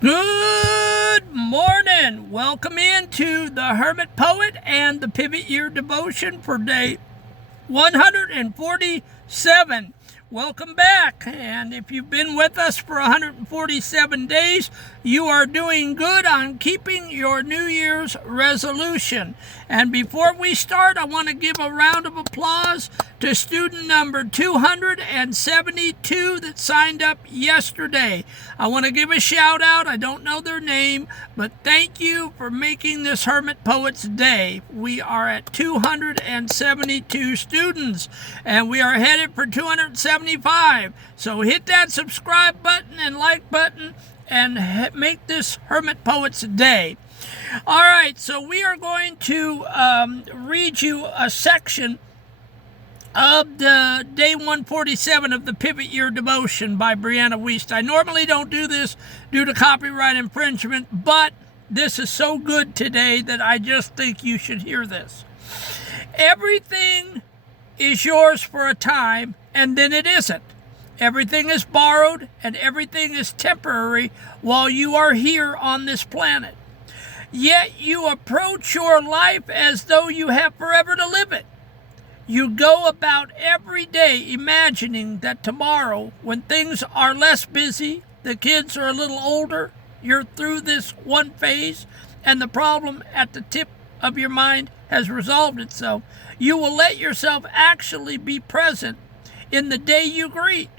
Good morning. Welcome into the Hermit Poet and the Pivot Year Devotion for day 147. Welcome back. And if you've been with us for 147 days, you are doing good on keeping your New Year's resolution. And before we start, I want to give a round of applause to student number 272 that signed up yesterday. I want to give a shout out. I don't know their name, but thank you for making this Hermit Poets Day. We are at 272 students, and we are headed for 275. So hit that subscribe button and like button and make this Hermit Poets Day. All right, so we are going to read you a section of the day 147 of the Pivot Year Devotion by Brianna Wiest. I normally don't do this due to copyright infringement, but this is so good today that I just think you should hear this. Everything is yours for a time, and then it isn't. Everything is borrowed, and everything is temporary while you are here on this planet. Yet you approach your life as though you have forever to live it. You go about every day imagining that tomorrow, when things are less busy, the kids are a little older, you're through this one phase, and the problem at the tip of your mind has resolved itself, you will let yourself actually be present in the day you greet.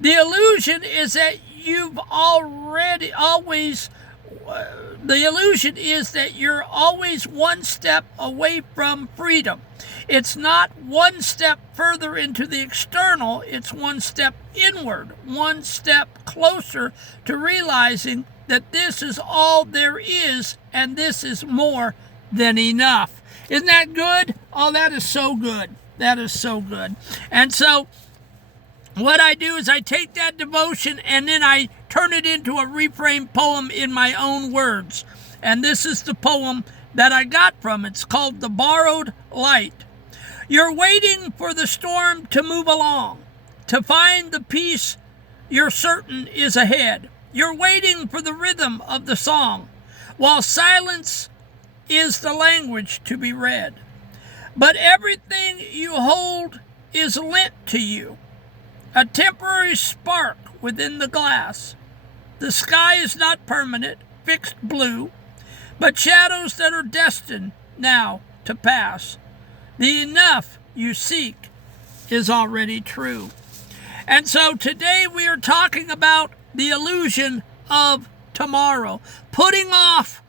The illusion is that you're always one step away from freedom. It's not one step further into the external, it's one step inward, one step closer to realizing that this is all there is and this is more than enough. Isn't that good? Oh, that is so good. That is so good. And so what I do is I take that devotion and then I turn it into a reframed poem in my own words. And this is the poem that I got from it. It's called The Borrowed Light. You're waiting for the storm to move along, to find the peace you're certain is ahead. You're waiting for the rhythm of the song, while silence is the language to be read. But everything you hold is lent to you, a temporary spark within the glass. The sky is not permanent, fixed blue, but shadows that are destined now to pass. The enough you seek is already true. And so today we are talking about the illusion of tomorrow, putting off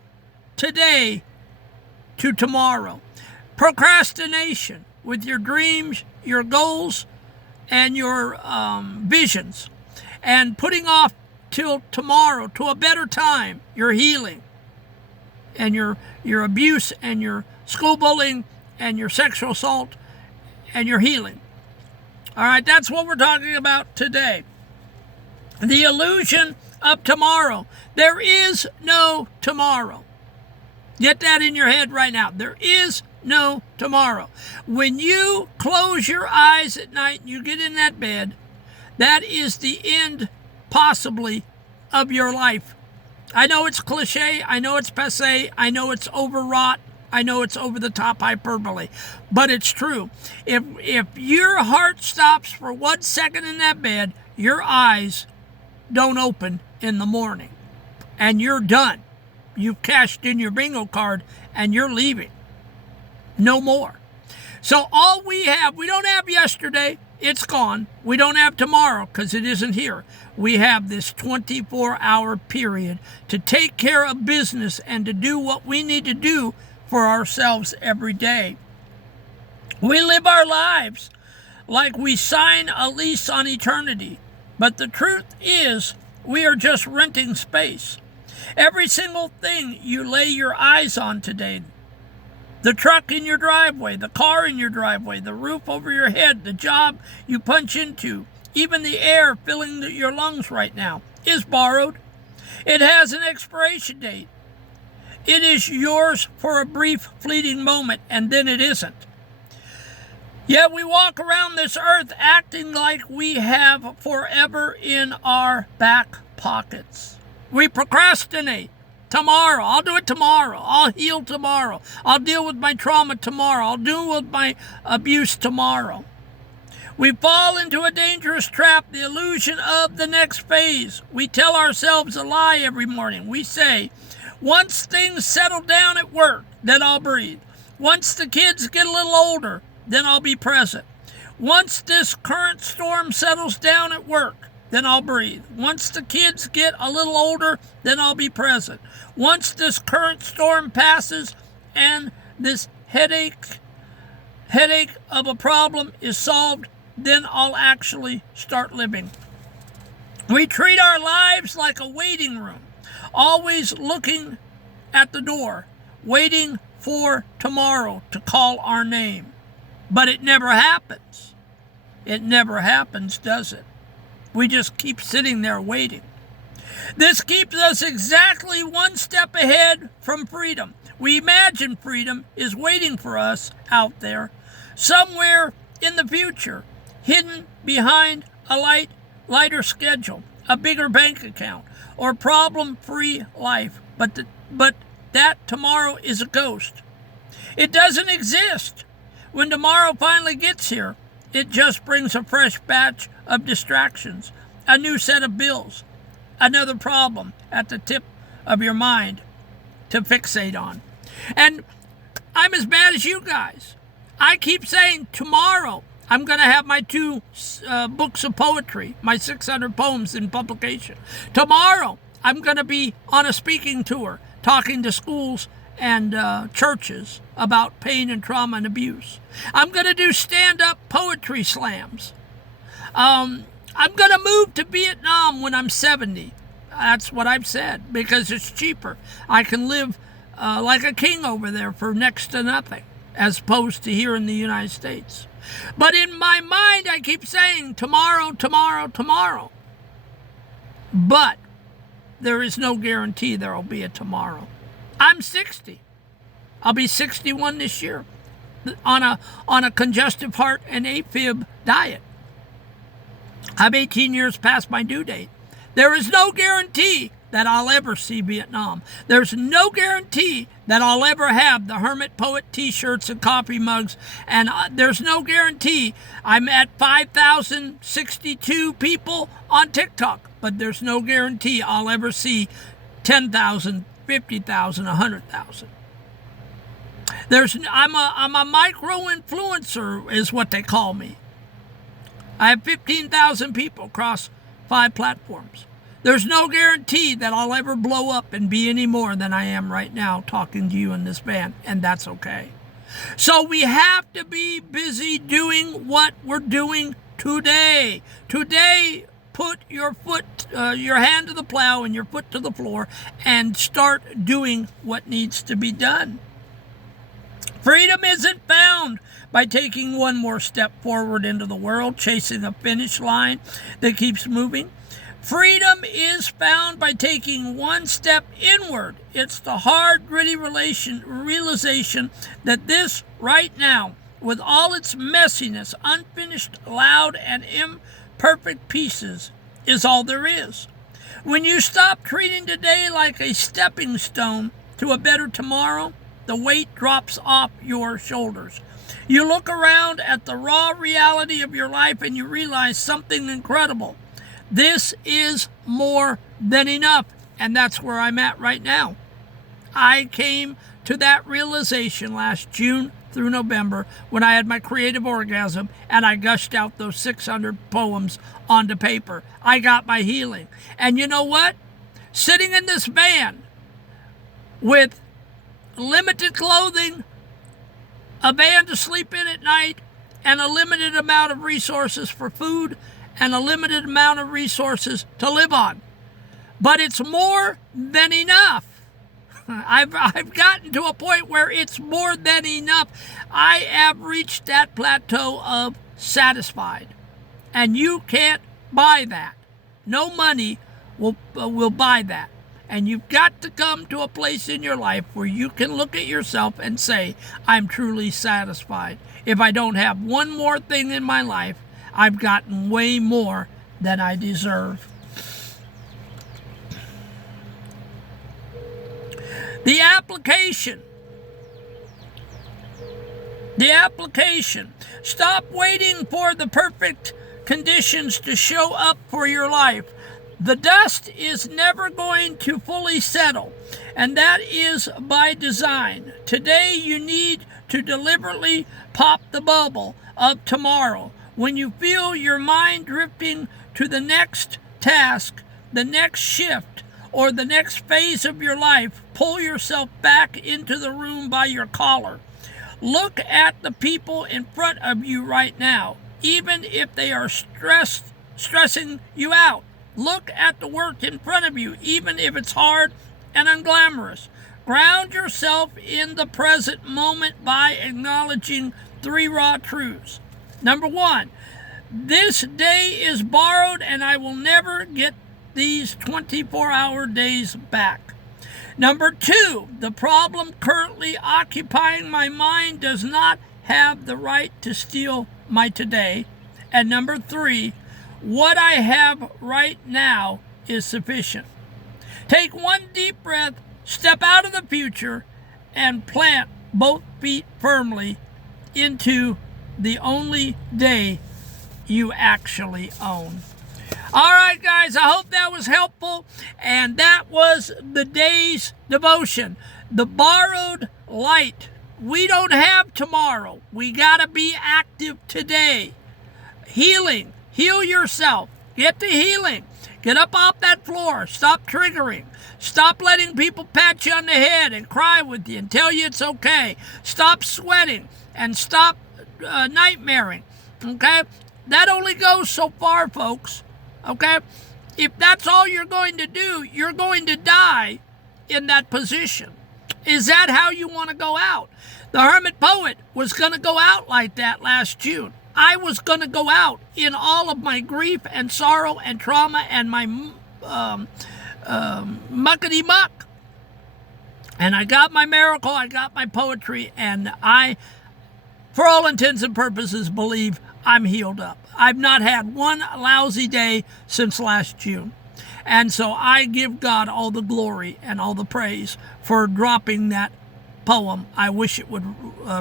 today to tomorrow. Procrastination with your dreams, your goals, and your visions, and putting off till tomorrow, to a better time, your healing and your abuse and your school bullying and your sexual assault and your healing. All right, that's what we're talking about today. The illusion of tomorrow. There is no tomorrow. Get that in your head right now. There is no tomorrow. When you close your eyes at night and you get in that bed, that is the end, possibly, of your life. I know it's cliche. I know it's passé. I know it's overwrought. I know it's over the top hyperbole, but it's true. If your heart stops for 1 second in that bed, your eyes don't open in the morning, and you're done. You've cashed in your bingo card, and you're leaving. No more. So all we don't have yesterday. It's gone. We don't have tomorrow because it isn't here. We have this 24-hour period to take care of business and to do what we need to do for ourselves every day. We live our lives like we sign a lease on eternity, but the truth is we are just renting space. Every single thing you lay your eyes on today, the truck in your driveway, the car in your driveway, the roof over your head, the job you punch into, even the air filling your lungs right now, is borrowed. It has an expiration date. It is yours for a brief, fleeting moment, and then it isn't. Yet we walk around this earth acting like we have forever in our back pockets. We procrastinate. Tomorrow. I'll do it tomorrow. I'll heal tomorrow. I'll deal with my trauma tomorrow. I'll deal with my abuse tomorrow. We fall into a dangerous trap, the illusion of the next phase. We tell ourselves a lie every morning. We say, once things settle down at work, then I'll breathe. Once the kids get a little older, then I'll be present. Once this current storm settles down at work, then I'll breathe. Once the kids get a little older, then I'll be present. Once this current storm passes and this headache of a problem is solved, then I'll actually start living. We treat our lives like a waiting room, always looking at the door, waiting for tomorrow to call our name. But it never happens. It never happens, does it? We just keep sitting there waiting. This keeps us exactly one step ahead from freedom. We imagine freedom is waiting for us out there, somewhere in the future, hidden behind a lighter schedule, a bigger bank account, or problem-free life. But that tomorrow is a ghost. It doesn't exist. When tomorrow finally gets here, it just brings a fresh batch of distractions, a new set of bills, another problem at the tip of your mind to fixate on. And I'm as bad as you guys. I keep saying tomorrow I'm going to have my 2 books of poetry, my 600 poems in publication. Tomorrow I'm going to be on a speaking tour talking to schools and churches about pain and trauma and abuse. I'm going to do stand-up poetry slams. I'm going to move to Vietnam when I'm 70. That's what I've said, because it's cheaper. I can live like a king over there for next to nothing, as opposed to here in the United States. But in my mind, I keep saying tomorrow, tomorrow, tomorrow. But there is no guarantee there will be a tomorrow. I'm 60. I'll be 61 this year on a congestive heart and AFib diet. I'm 18 years past my due date. There is no guarantee that I'll ever see Vietnam. There's no guarantee that I'll ever have the Hermit Poet t-shirts and coffee mugs. And there's no guarantee I'm at 5,062 people on TikTok. But there's no guarantee I'll ever see 10,000, 50,000, 100,000. I'm a micro-influencer is what they call me. I have 15,000 people across 5 platforms. There's no guarantee that I'll ever blow up and be any more than I am right now talking to you in this van, and that's okay. So we have to be busy doing what we're doing today. Today, put your hand to the plow and your foot to the floor and start doing what needs to be done. Freedom isn't found by taking one more step forward into the world, chasing a finish line that keeps moving. Freedom is found by taking one step inward. It's the hard, gritty realization that this right now, with all its messiness, unfinished, loud, and imperfect pieces, is all there is. When you stop treating today like a stepping stone to a better tomorrow, the weight drops off your shoulders. You look around at the raw reality of your life and you realize something incredible. This is more than enough, and that's where I'm at right now. I came to that realization last June through November when I had my creative orgasm and I gushed out those 600 poems onto paper. I got my healing. And you know what? Sitting in this van with limited clothing, a van to sleep in at night, and a limited amount of resources for food, and a limited amount of resources to live on. But it's more than enough. I've gotten to a point where it's more than enough. I have reached that plateau of satisfied. And you can't buy that. No money will buy that. And you've got to come to a place in your life where you can look at yourself and say, I'm truly satisfied. If I don't have one more thing in my life, I've gotten way more than I deserve. The application. The application. Stop waiting for the perfect conditions to show up for your life. The dust is never going to fully settle, and that is by design. Today you need to deliberately pop the bubble of tomorrow. When you feel your mind drifting to the next task, the next shift, or the next phase of your life, pull yourself back into the room by your collar. Look at the people in front of you right now, even if they are stressing you out. Look at the work in front of you, even if it's hard and unglamorous. Ground yourself in the present moment by acknowledging 3 raw truths. Number 1, this day is borrowed and I will never get these 24-hour days back. Number 2, the problem currently occupying my mind does not have the right to steal my today. And number 3, what I have right now is sufficient. Take one deep breath, step out of the future, and plant both feet firmly into the only day you actually own. All right, guys, I hope that was helpful. And that was the day's devotion. The borrowed light. We don't have tomorrow. We got to be active today. Healing. Heal yourself. Get to healing. Get up off that floor. Stop triggering. Stop letting people pat you on the head and cry with you and tell you it's okay. Stop sweating and stop nightmaring. Okay? That only goes so far, folks. Okay? If that's all you're going to do, you're going to die in that position. Is that how you want to go out? The Hermit Poet was going to go out like that last June. I was going to go out in all of my grief and sorrow and trauma and my muckety muck. And I got my miracle, I got my poetry, and I, for all intents and purposes, believe I'm healed up. I've not had one lousy day since last June. And so I give God all the glory and all the praise for dropping that poem. I wish it would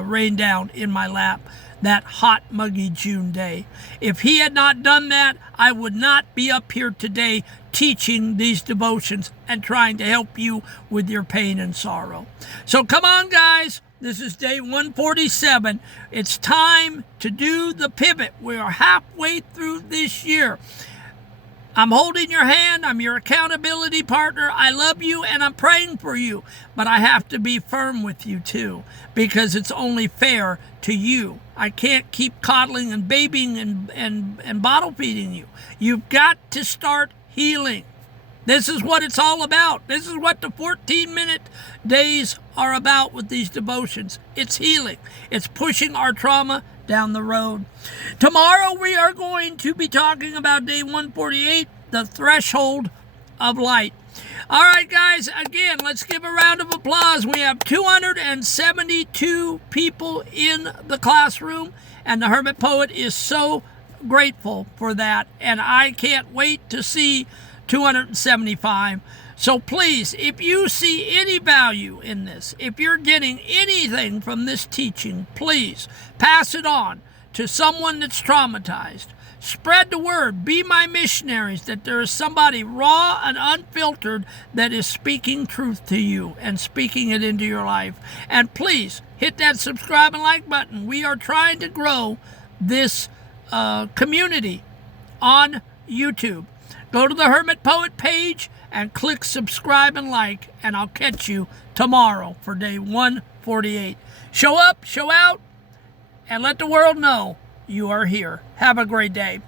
rain down in my lap that hot, muggy June day. If he had not done that, I would not be up here today teaching these devotions and trying to help you with your pain and sorrow. So come on, guys. This is day 147. It's time to do the pivot. We are halfway through this year. I'm holding your hand. I'm your accountability partner. I love you and I'm praying for you. But I have to be firm with you too, because it's only fair to you. I can't keep coddling and babying and bottle feeding you. You've got to start healing. This is what it's all about. This is what the 14-minute days are about with these devotions. It's healing. It's pushing our trauma down the road. Tomorrow we are going to be talking about day 148, the threshold of light. All right, guys, again, let's give a round of applause. We have 272 people in the classroom, and the Hermit Poet is so grateful for that, and I can't wait to see 275. So please, if you see any value in this, if you're getting anything from this teaching, please pass it on to someone that's traumatized. Spread the word. Be my missionaries that there is somebody raw and unfiltered that is speaking truth to you and speaking it into your life. And please hit that subscribe and like button. We are trying to grow this community on YouTube. Go to the Hermit Poet page and click subscribe and like, and I'll catch you tomorrow for day 148. Show up, show out, and let the world know you are here. Have a great day.